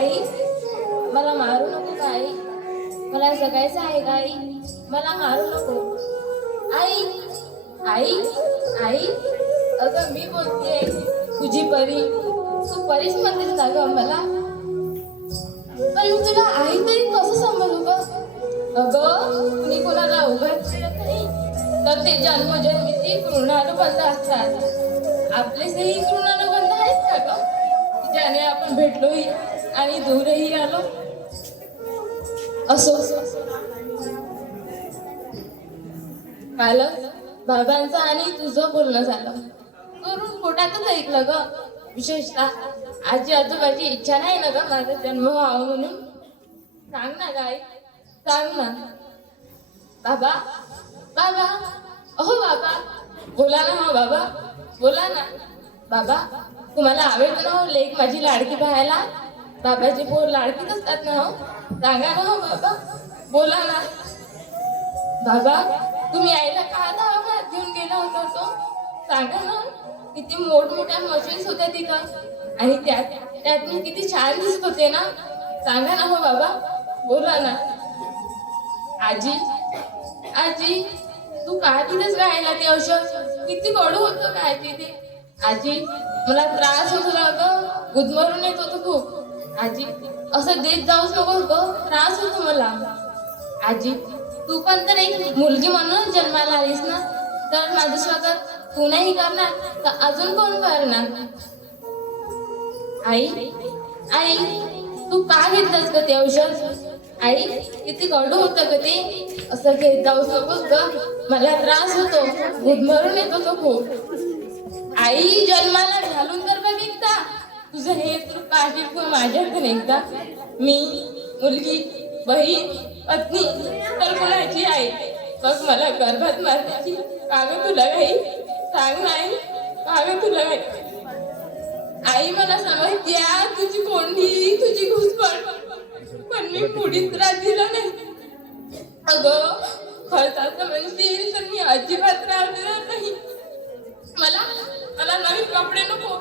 आई मला मारू नको का आई, मला जगायचं आहे का आई, मला मारू नको आई. आई आई अगं मी बोलते तुझी परी, तू परीच म्हणतेस ना ग मला, पण मी तुला आई तरी कसं समजू ग. अगं कुणी कोणाला उघड केलं नाही तर ते जन्मजन्मीची कृणानुबंध असतात. आपलेही कृणानुबंध आहेत का ग, ज्याने आपण भेटलोही आणि दूरही आलो. असो काल बाबांचं आणि तुझं बोलणं झालं, करून पोटातच ऐकलं ग. विशेषतः आजी आजोबाची इच्छा नाही ना ग माझा जन्म व्हावा म्हणून. सांग ना गाई, सांग ना. बाबा बाबा, अहो बाबा, बोला ना हो बाबा, बोला ना. बाबा तुम्हाला आवडतं ना हो लेक माझी लाडकी पाहायला, बाबाची पोर लाडकीच असतात ना हो, सांगा ना हो बाबा, बोला ना. बाबा तुम्ही आईला का दवाखान्यात घेऊन गेला होता तो, सांगा ना. किती मोठमोठ्या मशीन्स होत्या तिथं आणि त्यात मी किती छान दिसत होते ना, सांगा ना हो बाबा, बोला ना. आजी आजी तू काय तिथेच राहायला ते औषध किती कडू होतं काय तिथे. आजी मला त्रास होत होता ग, गुदमरून येत होतं खूप. आजी असं देत जाऊच नको ग, त्रास होतो मला. आजी तू पण तर एक मुलगी म्हणून जन्माला आलीस ना, तर माझं स्वागत तू नाही करणार तर अजून कोण करणार. आई आई तू का घेतलंस ग ते औषध, आई किती कडू होतं ग ते, असं घेत जाऊच नकोस ग, मला त्रास होतो, गुदमरून येतो तो खूप. आई जन्माला घालून तर बघ एकदा, तुझं हे तर पाठीत माझ्याकडे एकदा. मी मुलगी, बहीण, पत्नी तर कोणाची आई, बघ मला गर्भात मारण्याची काग तुला काही, सांग नाही काग तुला काही. आई मला समजते तुझी कोंडी, तुझी घुसपट, पण मी पुढील त्रास दिला नाही. अगं खर्चाचं म्हणशील तर मी अजिबात त्रास देणार नाही. मला मला नवीन कपडे नको,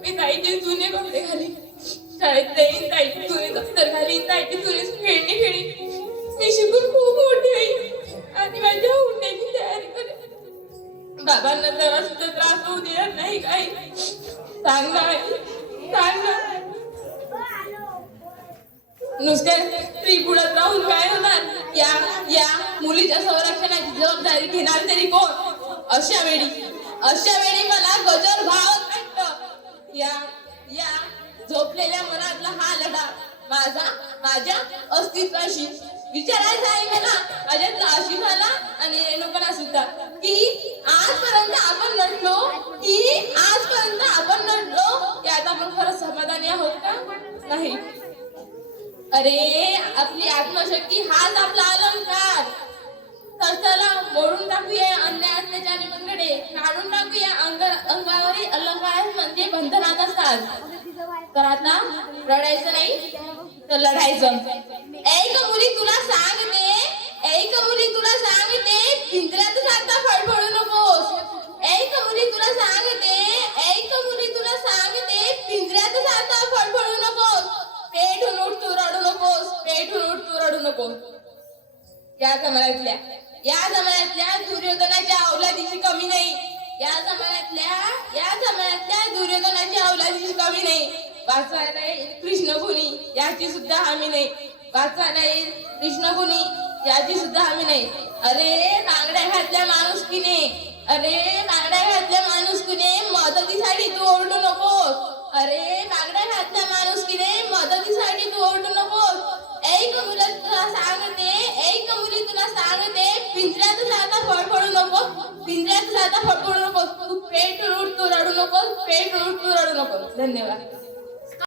मी ताईचे जुने कपडे घालीन, शाळेत जाईन, ताईचे जुने दप्तर घालीन, ताईची जुने खेळणी खेळीन. मी शिकून खूप मोठी होईन आणि माझ्या हुंड्याची तयारी करेन. बाबांना जरा सुद्धा त्रास होऊ देणार नाही. काही सांग ना, सांग ना. नुसत्या स्त्री पुढत राहून काय होणार, या या मुलीच्या संरक्षणाची जबाबदारी घेणार तरी कोण. अशा वेळी मला गजर भाव वाटतं. या झोपलेल्या मनातला हा लढा माझ्या अस्तित्वाशी विचारायचा आहे मला, माझ्यातला आशिफाला आणि रेणुकाला सुद्धा, की आजपर्यंत आपण लढलो यात आपण खरंच समाधानी आहोत का, नाही. अरे आपली आत्मशक्ती हाच आपला अलंकार. तर चला मोडून टाकूया अन्याय अत्याचारी मंगडे, काढून टाकूया अंगावरील अलंकार म्हणजे बंधनाचा साज. तर आता रडायचं नाही तर लढायचं. ऐक मुली तुला सांगते, पिंजऱ्यातच आता फडफडू नकोस. ऐक मुली तुला सांगते, पिंजऱ्यातच आता फडफडू नकोस. पेठून उठ तू रडू नकोस. या जमान्यातल्या दुर्योधनाच्या औलादीची कमी नाही. या जमान्यातल्या दुर्योधनाच्या औलादीची कमी नाही. वाचवायला येईल कृष्णगुणी याची सुद्धा हमी नाही. अरे बांगड्या घातल्या माणुसकीने मदतीसाठी तू ओरडू नकोस. ऐक मुली तुला सांगते, पिंजऱ्यातच आता फडफडू नको. तू पेट उठ तू रडू नको. धन्यवाद.